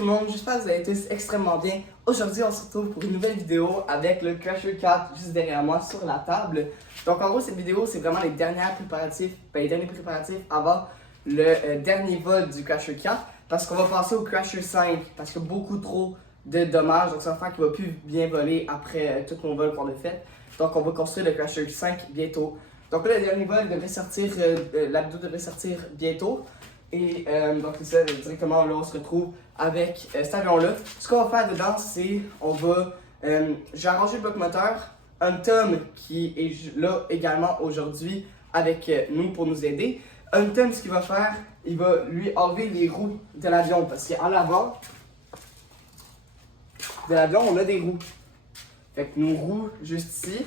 tout le monde, j'espère que vous allez tous extrêmement bien. Aujourd'hui, on se retrouve pour une nouvelle vidéo avec le Crasher 4 juste derrière moi sur la table. Donc en gros, cette vidéo, c'est vraiment les derniers préparatifs avant le dernier vol du Crasher 4. Parce qu'on va passer au Crasher 5, parce qu'il y a beaucoup trop de dommages. Donc ça va faire qu'il ne va plus bien voler après tous nos vols qu'on a fait. Donc on va construire le Crasher 5 bientôt. Donc là, le dernier vol devrait sortir, la vidéo devrait sortir bientôt. Et donc c'est ça, directement là on se retrouve avec cet avion-là. Ce qu'on va faire dedans, c'est j'ai arrangé le bloc moteur. Un Tom qui est là également aujourd'hui avec nous pour nous aider. Un Tom, ce qu'il va faire, il va lui enlever les roues de l'avion parce qu'en l'avant de l'avion, on a des roues. Fait que nos roues juste ici,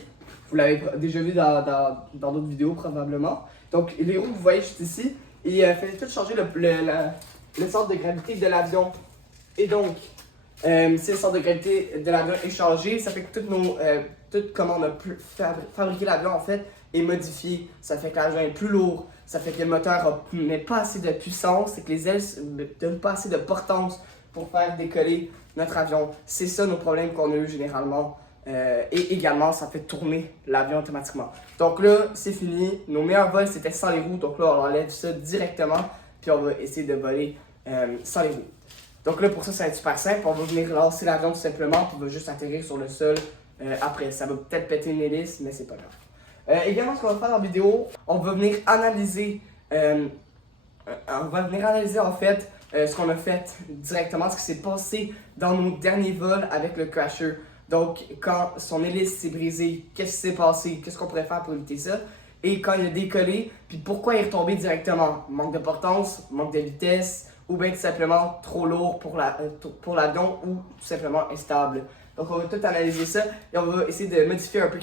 vous l'avez déjà vu dans d'autres vidéos probablement. Donc les roues, vous voyez juste ici. Et il fallait tout changer le centre de gravité de l'avion. Et donc, si le centre de gravité de l'avion est changé, ça fait que tout comment on a fabriqué l'avion en fait est modifié. Ça fait que l'avion est plus lourd, ça fait que le moteur n'a pas assez de puissance et que les ailes ne donnent pas assez de portance pour faire décoller notre avion. C'est ça nos problèmes qu'on a eu généralement. Et également, ça fait tourner l'avion automatiquement. Donc là, c'est fini. Nos meilleurs vols, c'était sans les roues. Donc là, on enlève ça directement. Puis on va essayer de voler sans les roues. Donc là, pour ça, ça va être super simple. On va venir lancer l'avion tout simplement. Puis on va juste atterrir sur le sol après. Ça va peut-être péter une hélice, mais c'est pas grave. Également, ce qu'on va faire dans la vidéo, on va venir analyser en fait ce qu'on a fait directement, ce qui s'est passé dans nos derniers vols avec le Crasher. Donc, quand son hélice s'est brisée, qu'est-ce qui s'est passé? Qu'est-ce qu'on pourrait faire pour éviter ça? Et quand il a décollé, puis pourquoi il est retombé directement? Manque de portance, manque de vitesse, ou bien tout simplement trop lourd pour l'avion, ou tout simplement instable. Donc, on va tout analyser ça et on va essayer de modifier un peu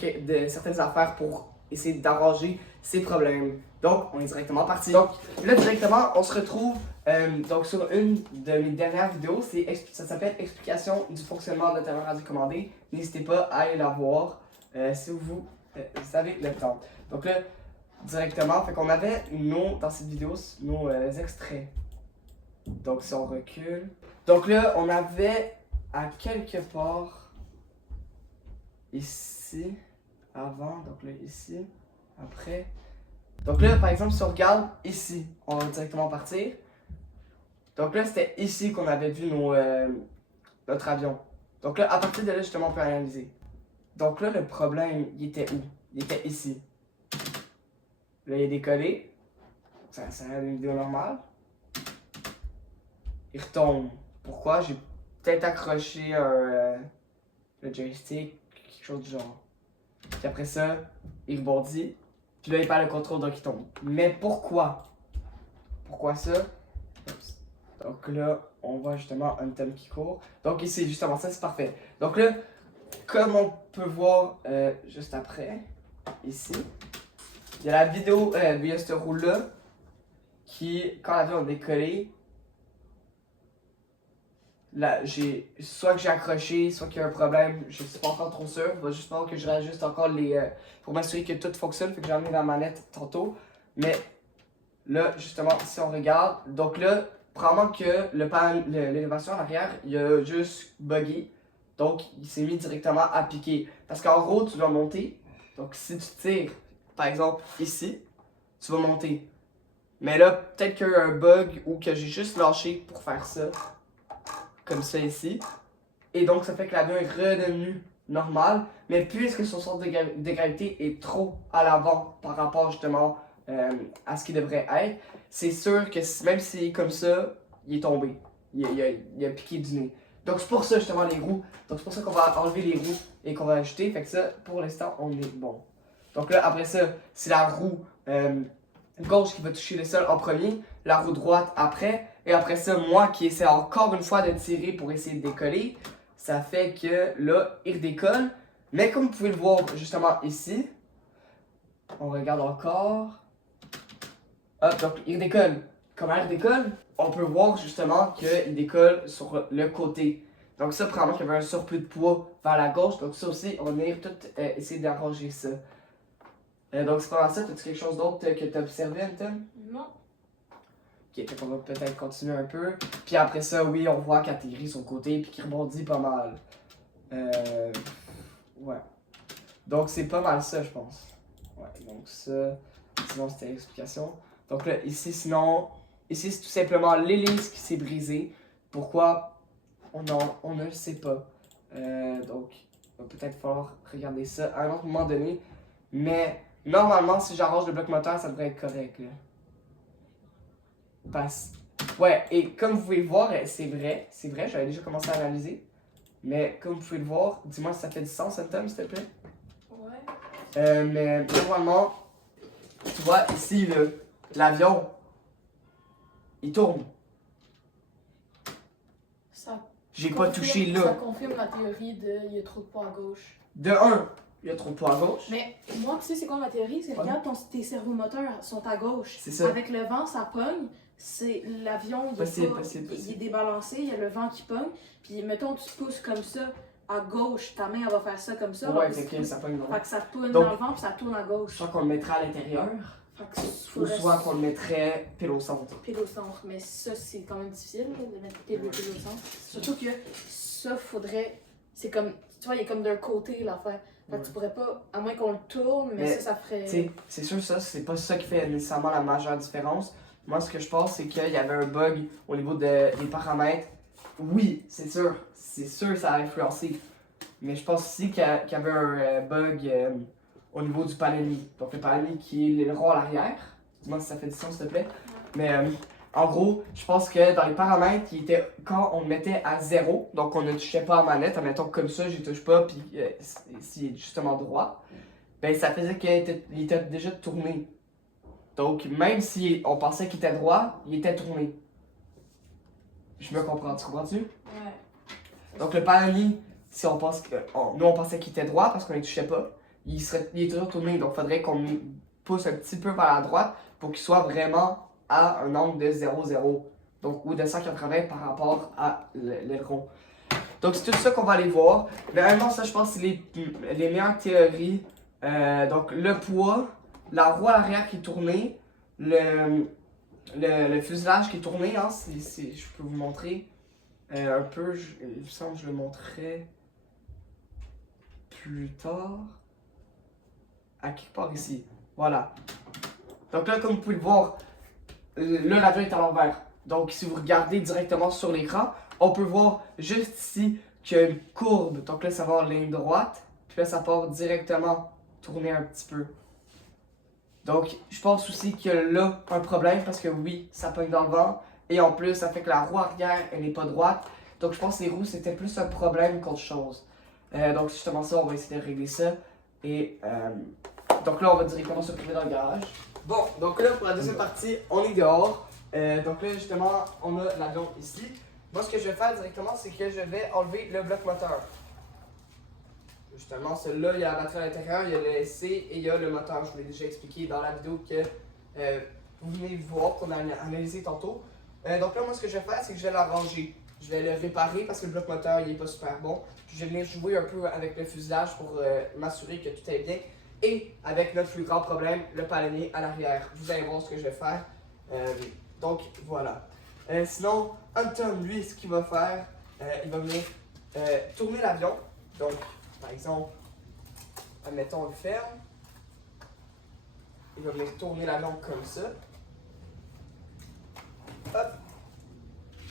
certaines affaires pour essayer d'arranger ces problèmes. Donc, on est directement parti. Donc, là, directement, on se retrouve donc sur une de mes dernières vidéos. Ça s'appelle Explication du fonctionnement de l'avion radiocommandé. N'hésitez pas à aller la voir si vous avez le temps. Donc là, directement, fait qu'on avait dans cette vidéo, nos extraits. Donc, si on recule. Donc là, on avait à quelque part ici, avant, donc là, ici, après. Donc là, par exemple, si on regarde ici, on va directement partir. Donc là, c'était ici qu'on avait vu notre avion. Donc là, à partir de là, justement, on peut analyser. Donc là, le problème, il était où? Il était ici. Là, il est décollé. Ça a une vidéo normale. Il retombe. Pourquoi? J'ai peut-être accroché le joystick, quelque chose du genre. Puis après ça, il rebondit. Puis là, il perd le contrôle, donc il tombe. Mais pourquoi? Pourquoi ça? Oups. Donc là, on voit justement un thème qui court. Donc ici, justement, ça c'est parfait. Donc là, comme on peut voir juste après, ici, il y a la vidéo, il y a ce roue-là, qui, quand l'avion a décollé, là, soit que j'ai accroché, soit qu'il y a un problème, je ne suis pas encore trop sûr. Il va juste falloir que je réajuste encore pour m'assurer que tout fonctionne. Fait que j'ai emmené la manette tantôt. Mais là, justement, si on regarde, donc là, probablement que l'élévation en arrière, il a juste buggé. Donc, il s'est mis directement à piquer. Parce qu'en gros, tu dois monter. Donc, si tu tires, par exemple, ici, tu vas monter. Mais là, peut-être qu'il y a eu un bug ou que j'ai juste lâché pour faire ça. Comme ça ici. Et donc, ça fait que l'avion est redevenu normal. Mais puisque son centre de gravité est trop à l'avant par rapport justement à ce qu'il devrait être, c'est sûr que même s'il est comme ça, il est tombé. Il a piqué du nez. Donc, c'est pour ça justement les roues. Donc, c'est pour ça qu'on va enlever les roues et qu'on va ajouter. Fait que ça, pour l'instant, on est bon. Donc là, après ça, c'est la roue gauche qui va toucher le sol en premier, la roue droite après. Et après ça, moi qui essaie encore une fois de tirer pour essayer de décoller, ça fait que là, il redécolle. Mais comme vous pouvez le voir justement ici, on regarde encore. Hop, donc il redécolle. Comment il redécolle? On peut voir justement qu'il décolle sur le côté. Donc ça, probablement qu'il y avait un surplus de poids vers la gauche. Donc ça aussi, on va venir tout essayer d'arranger ça. Donc c'est pendant ça, as-tu quelque chose d'autre que tu as observé, Anton? Non. Ok, fait qu'on va peut-être continuer un peu. Puis après ça, oui, on voit qu'il atterrit sur le côté puis qu'il rebondit pas mal. Ouais. Donc c'est pas mal ça, je pense. Ouais, donc ça, sinon c'était l'explication. Donc là, ici, sinon, ici c'est tout simplement l'hélice qui s'est brisée. Pourquoi? On ne le sait pas. Donc, il va peut-être falloir regarder ça à un autre moment donné. Mais normalement, si j'arrange le bloc moteur, ça devrait être correct. Là. Ouais, et comme vous pouvez le voir, c'est vrai, j'avais déjà commencé à analyser. Mais comme vous pouvez le voir, dis-moi si ça fait du sens, Tom, s'il te plaît. Ouais. Mais normalement, tu vois, ici, l'avion, il tourne. J'ai pas touché là. Ça confirme la théorie de il y a trop de poids à gauche. De 1, il y a trop de poids à gauche. Mais moi, tu sais, c'est quoi ma théorie? C'est que regarde, tes servomoteurs sont à gauche. C'est ça. Avec le vent, ça pogne. C'est l'avion, il est débalancé, il y a le vent qui pogne. Puis mettons, tu te pousses comme ça à gauche, ta main elle va faire ça comme ça. Ouais, fait que ça pogne dans le vent. Fait que ça tourne dans le vent puis ça tourne à gauche. Soit qu'on le mettrait à l'intérieur, ou soit qu'on le mettrait pile au centre. Pile au centre, mais ça c'est quand même difficile là, de mettre pile au centre. Surtout que ça faudrait. C'est comme. Tu vois, il est comme d'un côté l'affaire. Fait que tu pourrais pas. À moins qu'on le tourne, mais ça ferait. Tu sais, c'est sûr, ça, c'est pas ça qui fait nécessairement la majeure différence. Moi, ce que je pense, c'est qu'il y avait un bug au niveau des paramètres. Oui, c'est sûr, ça a influencé. Mais je pense aussi qu'il y avait un bug au niveau du panelli. Donc, le panelli qui est l'aileron à l'arrière. Dis-moi si ça fait du sens, s'il te plaît. Mais en gros, je pense que dans les paramètres, quand on le mettait à 0, donc on ne touchait pas à la manette, admettons comme ça, je ne touche pas, puis s'il est justement droit, ben ça faisait qu'il était déjà tourné. Donc, même si on pensait qu'il était droit, il était tourné. Je me comprends, tu comprends-tu? Ouais. Donc, le panelli, si on pense que. Nous, on pensait qu'il était droit parce qu'on ne touchait pas, il est toujours tourné. Donc, il faudrait qu'on pousse un petit peu vers la droite pour qu'il soit vraiment à un angle de 0,0. Donc, ou de 180 par rapport à l'aileron. Donc, c'est tout ça qu'on va aller voir. Mais vraiment, ça, je pense que c'est les meilleures théories. Donc, le poids. La roue arrière qui est tournée, le fuselage qui est tourné, hein, je peux vous montrer un peu, il me semble que je le montrerai plus tard, à quelque part ici, voilà. Donc là, comme vous pouvez le voir, là l'avion est à l'envers, donc si vous regardez directement sur l'écran, on peut voir juste ici qu'il y a une courbe, donc là ça va en ligne droite, puis là ça part directement tourner un petit peu. Donc, je pense aussi qu'il y a là un problème parce que oui, ça pogne dans le vent. Et en plus, ça fait que la roue arrière, elle n'est pas droite. Donc, je pense que les roues, c'était plus un problème qu'autre chose. Donc, justement ça, on va essayer de régler ça. Et donc là, on va directement se retrouver dans le garage. Bon, donc là, pour la deuxième partie, on est dehors. Donc là, justement, on a l'avion ici. Moi, ce que je vais faire directement, c'est que je vais enlever le bloc moteur. Justement, celui-là, il y a la batterie à l'intérieur, il y a le SC et il y a le moteur. Je vous l'ai déjà expliqué dans la vidéo que vous venez voir, qu'on a analysé tantôt. Donc là, moi, ce que je vais faire, c'est que je vais l'arranger. Je vais le réparer parce que le bloc moteur, il n'est pas super bon. Puis je vais venir jouer un peu avec le fuselage pour m'assurer que tout est bien. Et avec notre plus grand problème, le palonnier à l'arrière. Vous allez voir ce que je vais faire. Donc, voilà. Sinon, Anton, lui, ce qu'il va faire, il va venir tourner l'avion. Donc, par exemple, admettons, on le ferme. Il va venir tourner l'avion comme ça. Hop.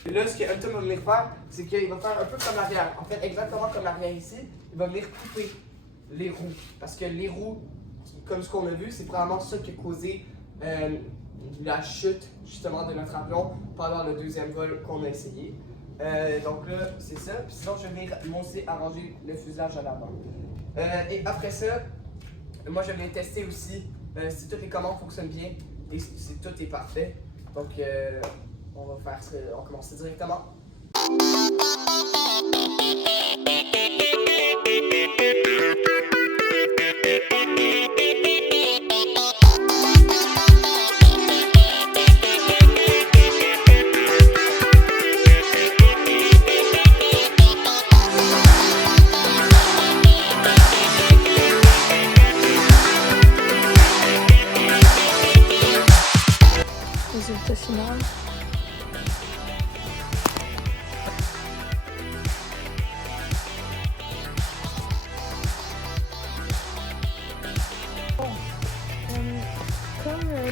Et là, ce que Anton va venir faire, c'est qu'il va faire un peu comme l'arrière. En fait, exactement comme l'arrière ici. Il va venir couper les roues. Parce que les roues, comme ce qu'on a vu, c'est probablement ça qui a causé la chute, justement, de notre avion pendant le deuxième vol qu'on a essayé. Donc là, c'est ça. Puis sinon, je vais venir moi aussi arranger le fuselage à l'avant. Et après ça, moi je vais venir tester aussi si toutes les commandes fonctionnent bien et si tout est parfait. Donc on va faire ça, on commence directement. Résultat final.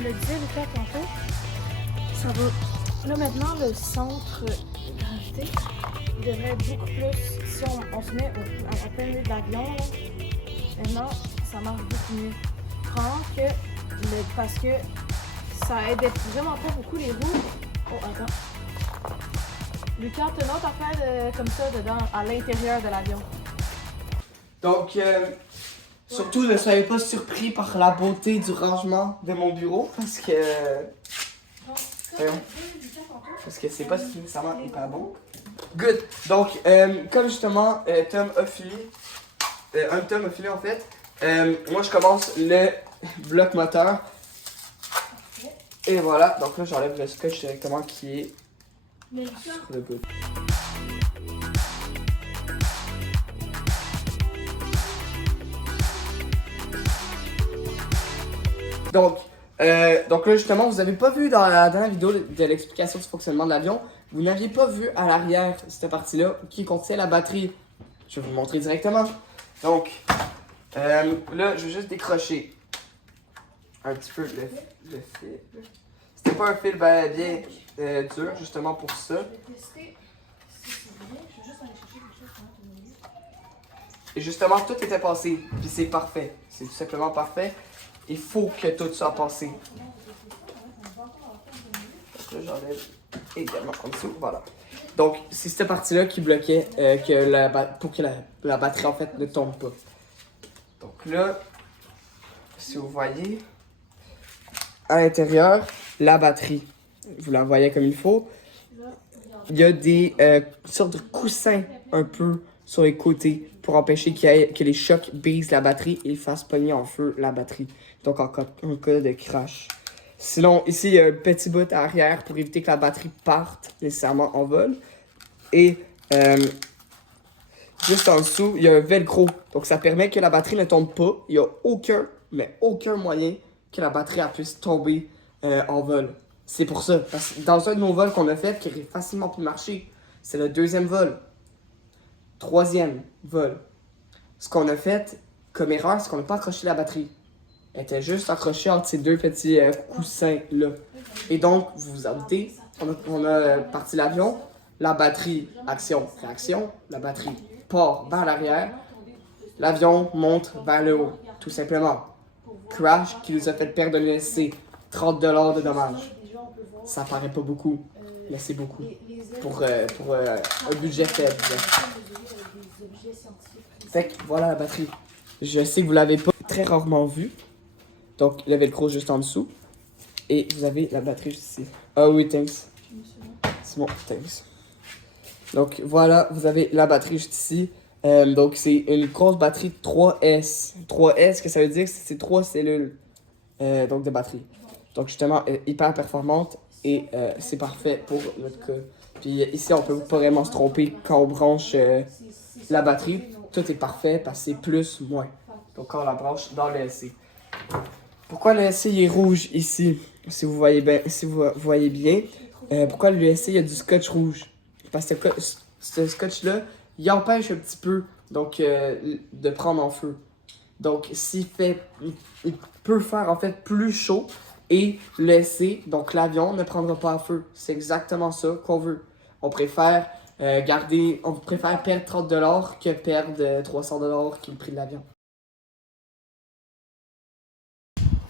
le disait Lucas tantôt, ça va. Là maintenant, le centre de gravité devrait être beaucoup plus. Si on se met en plein milieu de l'avion, maintenant, ça marche beaucoup mieux. Probablement que parce que ça aide vraiment pas beaucoup les roues. Oh, attends. Lucas, t'as une autre affaire comme ça dedans, à l'intérieur de l'avion. Donc, surtout ne soyez pas surpris par la beauté du rangement de mon bureau parce que. Parce que c'est pas nécessairement hyper bon. Good. Donc, comme justement, Tom a fini. Tom a fini en fait. Moi, je commence le bloc moteur. Et voilà. Donc là, j'enlève le scotch directement qui est sur le bout. Donc là, justement, vous n'avez pas vu dans la dernière vidéo de l'explication du fonctionnement de l'avion, vous n'aviez pas vu à l'arrière cette partie-là qui contient la batterie. Je vais vous le montrer directement. Donc, là, je vais juste décrocher un petit peu le fil. C'était pas un fil bien dur, justement pour ça. Et justement, tout était passé, puis c'est parfait. C'est tout simplement parfait. Il faut que tout soit passé. Donc là, j'enlève également en dessous, voilà. Donc, c'est cette partie-là qui bloquait pour que la batterie, en fait, ne tombe pas. Donc là, si vous voyez, à l'intérieur, la batterie, vous la voyez comme il faut. Il y a des sortes de coussins un peu sur les côtés pour empêcher que les chocs brisent la batterie et fassent pogner en feu la batterie. Donc en cas de crash. Sinon, ici, il y a un petit bout à arrière pour éviter que la batterie parte nécessairement en vol. Et juste en dessous, il y a un velcro. Donc ça permet que la batterie ne tombe pas. Il n'y a aucun moyen que la batterie puisse tomber en vol. C'est pour ça. Parce que dans un de nos vols qu'on a fait, qui aurait facilement pu marcher, c'est le deuxième vol. Troisième vol. Ce qu'on a fait comme erreur, c'est qu'on n'a pas accroché la batterie. Elle était juste accrochée entre ces deux petits coussins-là. Et donc, vous vous en doutez, on a parti l'avion, la batterie, action, réaction, la batterie part vers l'arrière, l'avion monte vers le haut, tout simplement. Crash qui nous a fait perdre l'USC, 30 $ de dommages. Ça paraît pas beaucoup, mais c'est beaucoup pour un budget faible. Fait que voilà la batterie. Je sais que vous l'avez pas très rarement vu. Donc, le velcro juste en dessous. Et vous avez la batterie juste ici. Ah oui, thanks. C'est bon, thanks. Donc, voilà, vous avez la batterie juste ici. Donc, c'est une grosse batterie 3S. 3S, ce que ça veut dire, c'est 3 cellules donc de batterie. Donc, justement, hyper performante. Et c'est parfait pour notre cas. Puis ici, on peut pas vraiment se tromper quand on branche la batterie. Tout est parfait parce que c'est plus, moins. Donc, quand on la branche dans le SC. Pourquoi le SC est rouge ici? Si vous voyez bien, pourquoi le SC il y a du scotch rouge? Parce que ce scotch-là, il empêche un petit peu donc, de prendre en feu. Donc, il peut faire en fait plus chaud et le SC, donc l'avion, ne prendra pas en feu. C'est exactement ça qu'on veut. On préfère perdre 30 $ que perdre 300 $ qui est le prix de l'avion.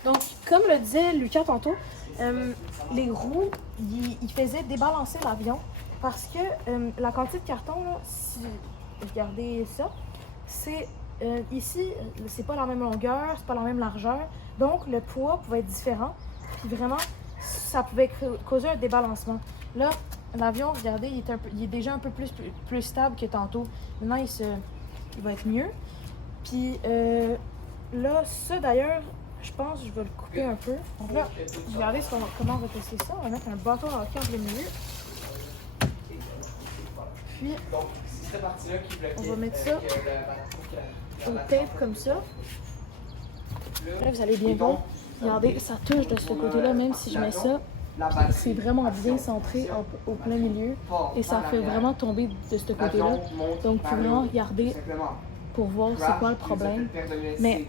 Donc, comme le disait Lucas tantôt, les roues, ils faisaient débalancer l'avion parce que la quantité de carton, là, si vous regardez ça, c'est ici, c'est pas la même longueur, c'est pas la même largeur, donc le poids pouvait être différent, puis vraiment, ça pouvait causer un débalancement. Là, l'avion, regardez, il est déjà un peu plus stable que tantôt. Maintenant, il va être mieux. Puis là, ça d'ailleurs, je pense que je vais le couper un peu. Donc là, regardez comment on va tester ça. On va mettre un bâton à hockey en plein milieu. Puis, on va mettre ça au tape comme ça. Là, vous allez bien voir. Regardez, ça touche de ce côté-là, même si je mets ça. C'est vraiment bien centré au plein milieu et ça fait vraiment tomber de ce côté-là. Donc, vous pouvez vraiment regarder pour voir c'est quoi le problème. Mais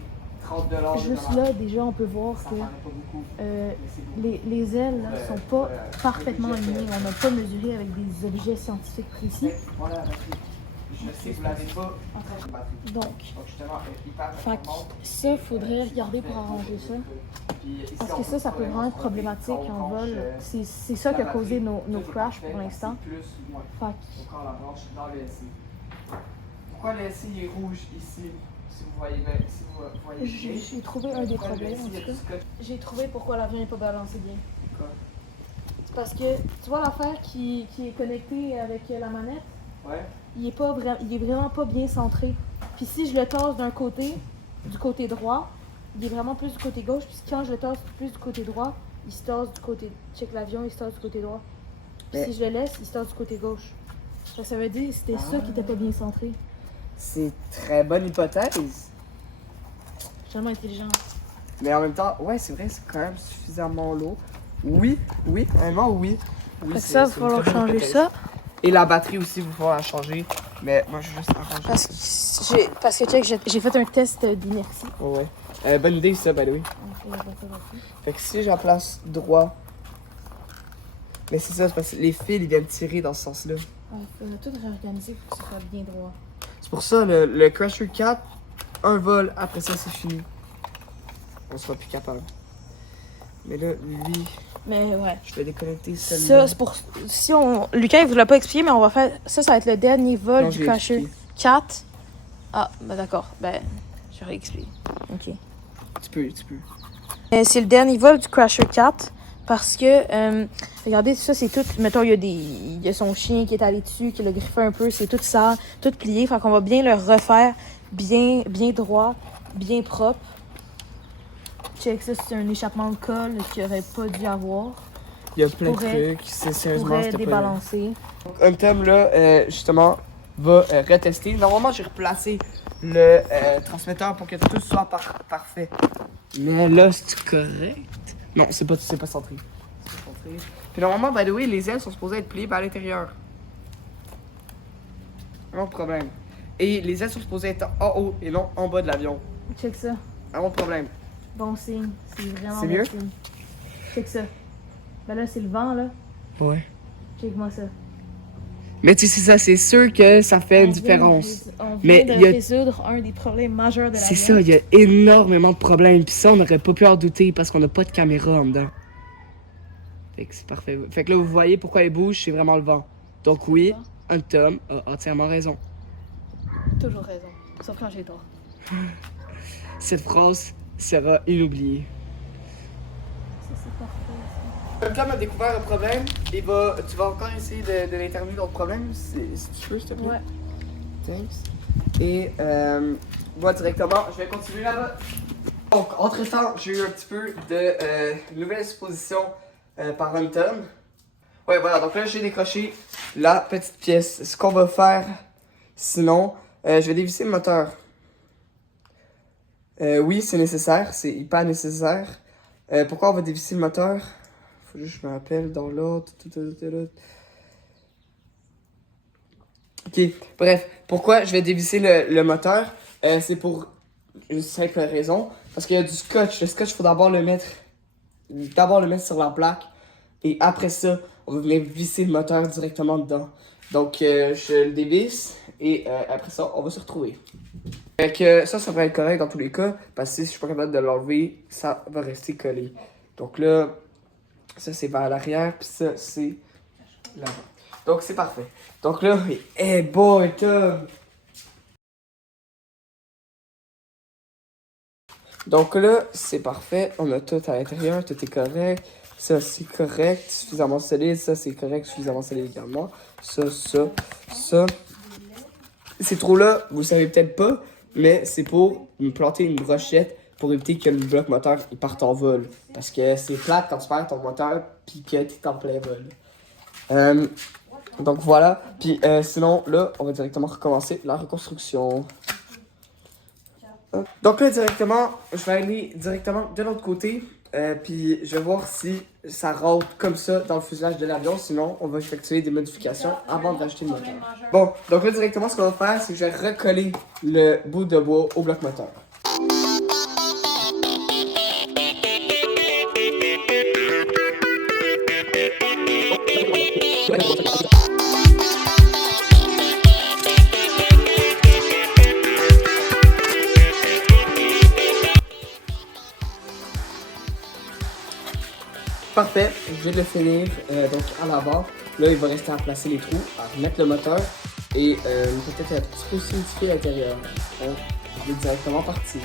$30 de juste dommage. là, déjà, on peut voir Ça que paraît pas beaucoup. mais c'est beaucoup. les ailes là, sont pas parfaitement alignées. On n'a pas mesuré avec des objets scientifiques précis. Voilà la batterie. Je sais que vous l'avez pas. Donc, Donc justement, elle est hyper fait que performante. ça, faudrait regarder pour arranger ça. Parce que ça peut vraiment être problématique en vol. C'est ça qui a causé nos crashs pour l'instant. Fait que- Encore la branche dans le SI. Pourquoi le SI est rouge ici? Si vous voyez bien. Si vous voyez bien. J'ai trouvé un des Pourquoi le problèmes, SI, en il y a tout cas. du scotch? J'ai trouvé pourquoi l'avion n'est pas balancé bien. Quoi? C'est parce que, tu vois l'affaire qui est connectée avec la manette, Ouais. il est vraiment pas bien centré. Puis si je le tasse d'un côté, du côté droit, il est vraiment plus du côté gauche. Puis quand je le tasse plus du côté droit, il se tasse du côté... Check l'avion, il se tasse du côté droit. Puis Mais- si je le laisse, il se tasse du côté gauche. Ça veut dire que c'était ça qui était pas bien centré. C'est très bonne hypothèse. Je suis tellement intelligent. Mais en même temps, ouais, c'est vrai, c'est quand même suffisamment lourd. Oui, vraiment oui. Oui, Fait que c'est- ça, il va c'est une falloir très bonne changer hypothèse. ça. Et la batterie aussi, il va falloir la changer. Mais moi, je vais juste arranger ça. Parce que check, j'ai fait un test d'inertie. Ouais, ouais. Bonne idée, ça, by the way. Fait que si je la place droit. Mais c'est ça, c'est parce que les fils, ils viennent tirer dans ce sens-là. Il faut tout réorganiser pour que ce soit bien droit. C'est pour ça, le Crasher 4, un vol, après ça, c'est fini. On sera plus capable. Mais là, lui, Mais ouais. je vais déconnecter celui-là. Ça, c'est pour. Si on. Lucas, il vous l'a pas expliqué, mais on va faire. Ça va être le dernier vol Non, du je l'ai Crasher expliqué. 4. Ah, ben d'accord. Ben, je réexplique. Ok. Tu peux. C'est le dernier vol du Crasher 4 parce que, regardez, ça c'est tout, mettons, il y a son chien qui est allé dessus, qui l'a griffé un peu, c'est tout ça, tout plié, fait qu'on va bien le refaire bien droit, bien propre. Check, ça c'est un échappement de colle qu'il aurait pas dû avoir, Il y a plein de pourrait- trucs. C'est sérieusement, pourrait c'était pas... débalancer. Donc, un thème là, justement, va retester. Normalement, j'ai replacé le transmetteur pour que tout soit parfait. Mais là, c'est correct. Non, c'est pas centré. C'est pas centré. Puis normalement, by the way, les ailes sont supposées être pliées vers l'intérieur. Pas de problème. Et les ailes sont supposées être en haut et non en bas de l'avion. Check ça, Pas de problème. bon signe, c'est vraiment C'est bon mieux? signe. Check ça. Ben là, c'est le vent, là. Ouais. Check-moi ça. Mais tu sais, ça, c'est sûr que ça fait une On vient différence. de- On Mais vient de il y a- résoudre un des problèmes majeurs de l'avion. C'est ça, il y a énormément de problèmes. Puis ça, on n'aurait pas pu en douter parce qu'on n'a pas de caméra en dedans. Fait que c'est parfait. Fait que là, vous voyez pourquoi il bouge, c'est vraiment le vent. Donc oui, un Tom a entièrement raison. Toujours raison, sauf quand j'ai tort. Cette phrase sera inoubliée. Ça, c'est parfait. Tom a découvert un problème. Tu vas encore essayer de l'interviewer dans le problème, si tu peux, s'il te plaît. Ouais. Thanks. Et moi directement, je vais continuer là-bas. Donc, entre-temps, j'ai eu un petit peu de nouvelles expositions par Anton. Ouais, voilà, donc là, j'ai décroché la petite pièce. Ce qu'on va faire, sinon, je vais dévisser le moteur. Oui, c'est nécessaire, c'est hyper nécessaire. Pourquoi on va dévisser le moteur? Faut juste que je me rappelle dans l'ordre. Ok, bref, pourquoi je vais dévisser le moteur? C'est pour une simple raison. Parce qu'il y a du scotch. Le scotch, il faut d'abord le mettre sur la plaque. Et après ça, on va venir visser le moteur directement dedans. Donc, je le dévisse et après ça, on va se retrouver. Fait que ça va être correct dans tous les cas. Parce que si je suis pas capable de l'enlever, ça va rester collé. Donc là, ça c'est vers l'arrière, puis ça c'est l'avant. Donc c'est parfait. Donc là, hey boy, Tom! Donc là, c'est parfait. On a tout à l'intérieur, tout est correct. Ça c'est correct, suffisamment solide. Ça c'est correct, suffisamment solide également. Ça. Ces trous-là, vous savez peut-être pas, mais c'est pour me planter une brochette pour éviter que le bloc moteur il parte en vol. Parce que c'est plate quand tu perds ton moteur puis que tu es en plein vol. Donc voilà. Puis sinon, là, on va directement recommencer la reconstruction. Donc là, directement, je vais aller directement de l'autre côté. Puis je vais voir si ça rentre comme ça dans le fuselage de l'avion. Sinon, on va effectuer des modifications avant de rajouter le moteur. Bon, donc là, directement, ce qu'on va faire, c'est que je vais recoller le bout de bois au bloc moteur. Parfait, je viens de le finir donc à l'avant. Là, il va rester à placer les trous, à remettre le moteur et peut-être un petit peu solidifier l'intérieur. Donc, je vais directement partir.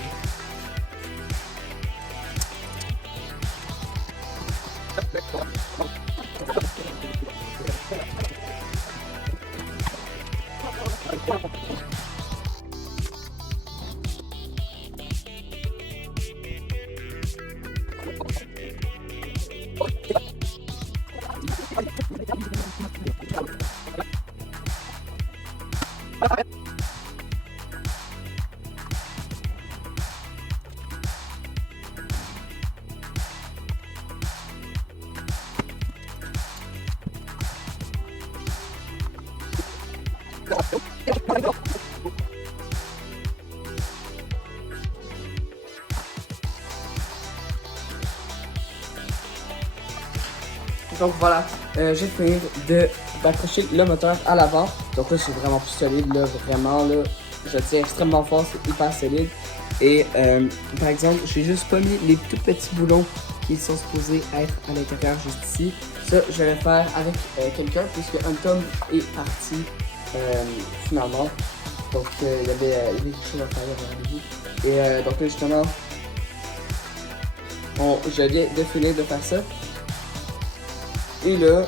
Donc voilà, j'ai fini d'accrocher le moteur à l'avant. Donc là, c'est vraiment plus solide, là, vraiment, là, je tiens extrêmement fort, c'est hyper solide. Et par exemple, j'ai juste pas mis les tout petits boulons qui sont supposés être à l'intérieur juste ici. Ça, je vais le faire avec quelqu'un puisque un Tom est parti finalement. Donc il y avait quelque chose à faire avec lui. Et donc là, justement, je viens de finir de faire ça. Et là,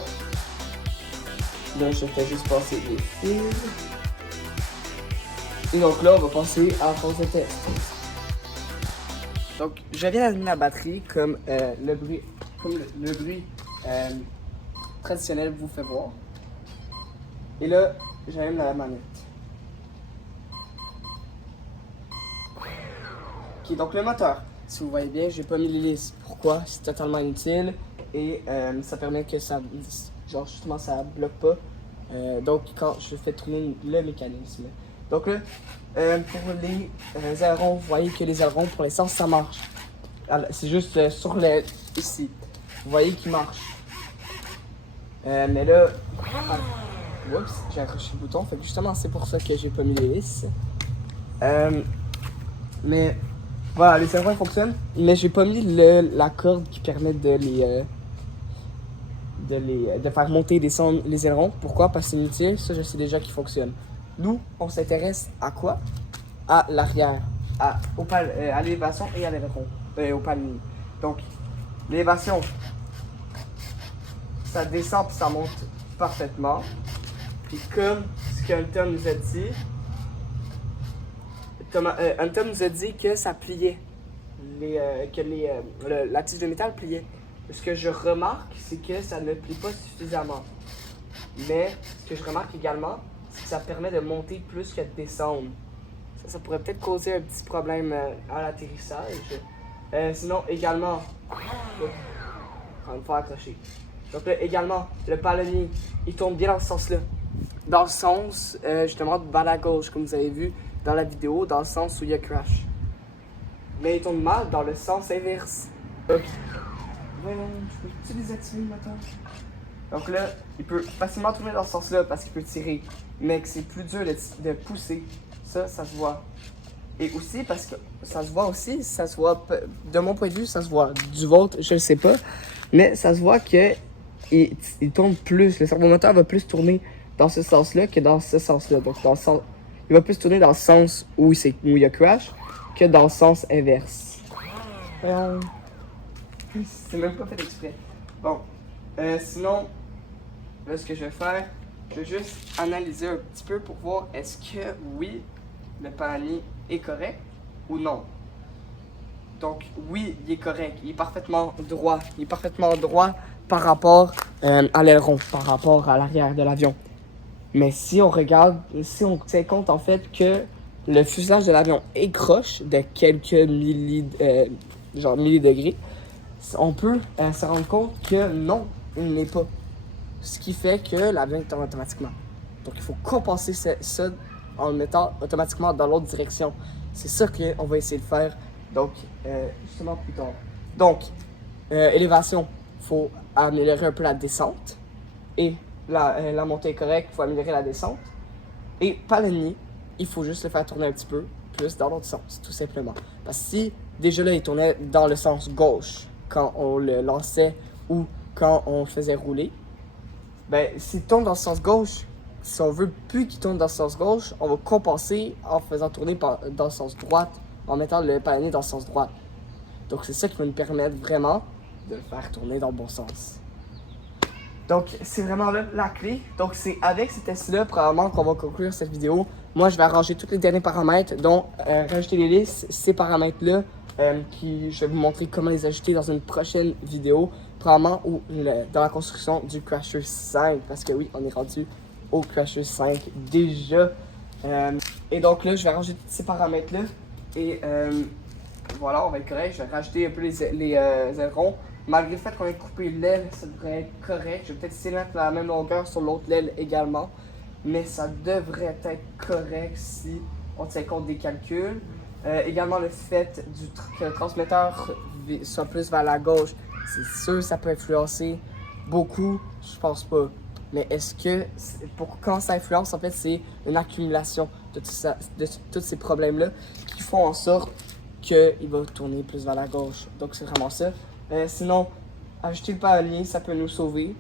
je fais juste passer les fils. Et donc là, on va passer à la phase de test. Donc, je viens d'allumer la batterie comme le bruit, traditionnel vous fait voir. Et là, j'allume la manette. Ok, donc le moteur. Si vous voyez bien, j'ai pas mis l'hélice. Pourquoi? C'est totalement inutile. Et ça permet que ça, genre justement, ça bloque pas. Donc quand je fais tourner le mécanisme. Donc là, pour les ailerons, vous voyez que les ailerons, pour l'instant, ça marche. C'est juste sur le ici. Vous voyez qu'il marche. Mais là, oups, j'ai accroché le bouton. Fait que justement, c'est pour ça que j'ai pas mis l'hélice. Mais voilà, les ailerons fonctionnent. Mais j'ai pas mis la corde qui permet de faire monter et descendre les ailerons. Pourquoi? Parce que c'est inutile, ça je sais déjà qu'il fonctionne. Nous, on s'intéresse à quoi? À l'arrière, à l'élévation et à l'aileron, au palier. Donc, l'élévation, ça descend puis ça monte parfaitement. Puis comme ce qu'Anton nous a dit, Anton nous a dit que ça pliait, la tige de métal pliait. Ce que je remarque, c'est que ça ne plie pas suffisamment. Mais ce que je remarque également, c'est que ça permet de monter plus que de descendre. Ça pourrait peut-être causer un petit problème à l'atterrissage. Sinon, également, on va me faire accrocher. Donc là, également, le palonnier, il tourne bien dans ce sens-là. Dans le sens, justement, de balle à gauche, comme vous avez vu dans la vidéo, dans le sens où il y a crash. Mais il tourne mal dans le sens inverse. Ok. Voyons, je peux désactiver le moteur? Donc là, il peut facilement tourner dans ce sens-là parce qu'il peut tirer. Mais que c'est plus dur de pousser. Ça se voit. Et aussi, parce que ça se voit aussi, de mon point de vue, ça se voit. Du vôtre, je ne sais pas. Mais ça se voit que il tourne plus. Le servomoteur va plus tourner dans ce sens-là que dans ce sens-là. Donc, il va plus tourner dans le sens où il y a crash que dans le sens inverse. C'est même pas fait exprès. Bon, sinon, là, ce que je vais faire, je vais juste analyser un petit peu pour voir est-ce que, oui, le palonnier est correct ou non. Donc, oui, il est correct. Il est parfaitement droit. Il est parfaitement droit par rapport à l'aileron, par rapport à l'arrière de l'avion. Mais si on tient compte, en fait, que le fuselage de l'avion est croche de quelques millidegrés, on peut se rendre compte que non, il ne l'est pas. Ce qui fait que l'avion tombe automatiquement. Donc il faut compenser ça en le mettant automatiquement dans l'autre direction. C'est ça qu'on va essayer de faire, donc justement plus tard. Donc, élévation, il faut améliorer un peu la descente. Et la montée est correcte, il faut améliorer la descente. Et palonnier, il faut juste le faire tourner un petit peu plus dans l'autre sens, tout simplement. Parce que si déjà là, il tournait dans le sens gauche, quand on le lançait ou quand on le faisait rouler, ben, s'il tourne dans le sens gauche, si on veut plus qu'il tourne dans le sens gauche, on va compenser en faisant tourner dans le sens droit, en mettant le palonnier dans le sens droit. Donc c'est ça qui va nous permettre vraiment de le faire tourner dans le bon sens. Donc c'est vraiment là la clé. Donc c'est avec ces tests-là probablement qu'on va conclure cette vidéo. Moi je vais arranger tous les derniers paramètres, dont rajouter les listes, ces paramètres-là, je vais vous montrer comment les ajouter dans une prochaine vidéo, probablement dans la construction du Crasher 5, parce que oui, on est rendu au Crasher 5 déjà. Et donc là, je vais arranger tous ces paramètres-là, et voilà, on va être correct. Je vais rajouter un peu les ailerons. Malgré le fait qu'on ait coupé l'aile, ça devrait être correct. Je vais peut-être essayer de mettre la même longueur sur l'autre aile également, mais ça devrait être correct si on tient compte des calculs. Également le fait que le transmetteur soit plus vers la gauche, c'est sûr ça peut influencer beaucoup, je pense pas. Mais est-ce que, quand ça influence, en fait, c'est une accumulation de tous ces problèmes-là qui font en sorte qu'il va tourner plus vers la gauche. Donc c'est vraiment ça. Sinon, ajouter le palonnier, ça peut nous sauver.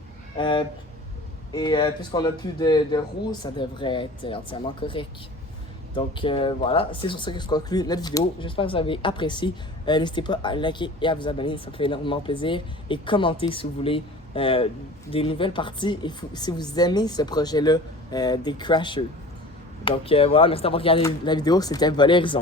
Puisqu'on n'a plus de roues, ça devrait être entièrement correct. Donc voilà, c'est sur ça que je conclue notre vidéo. J'espère que vous avez apprécié. N'hésitez pas à liker et à vous abonner, ça me fait énormément plaisir. Et commentez si vous voulez des nouvelles parties et si vous aimez ce projet-là des Crashers. Donc voilà, merci d'avoir regardé la vidéo, c'était Vol Horizon.